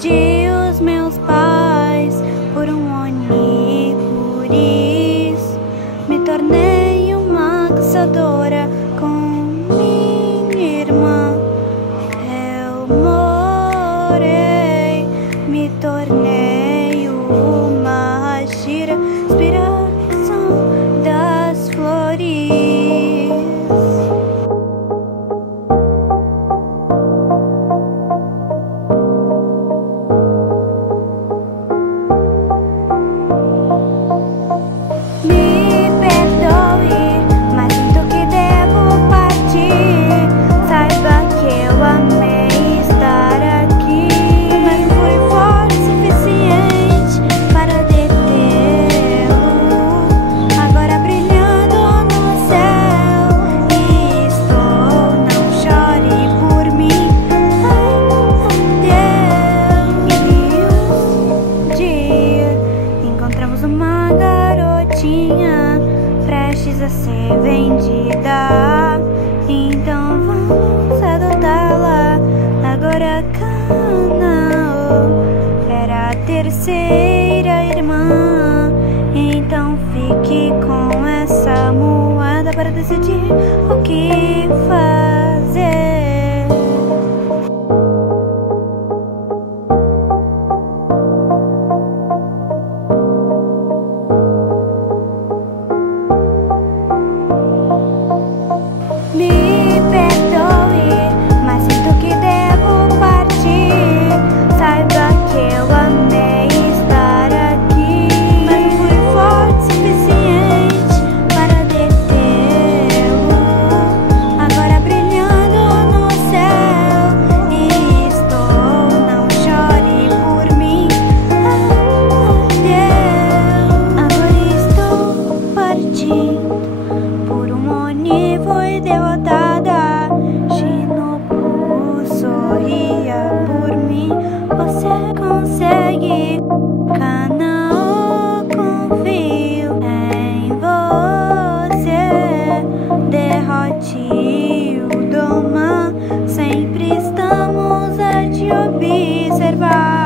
Perdi os meus pais por um oníporis. Me tornei uma caçadora com minha irmã. Eu morei, me tornei uma gira, inspiração das flores. Uma garotinha prestes a ser vendida, então vamos adotá-la. Agora Canaã era a terceira irmã, então fique com essa moeda para decidir o que fazer. Por um Oni foi derrotada. Shinobu sorria por mim. Você consegue, Kanao, confio em você. Derrote o Doma, sempre estamos a te observar.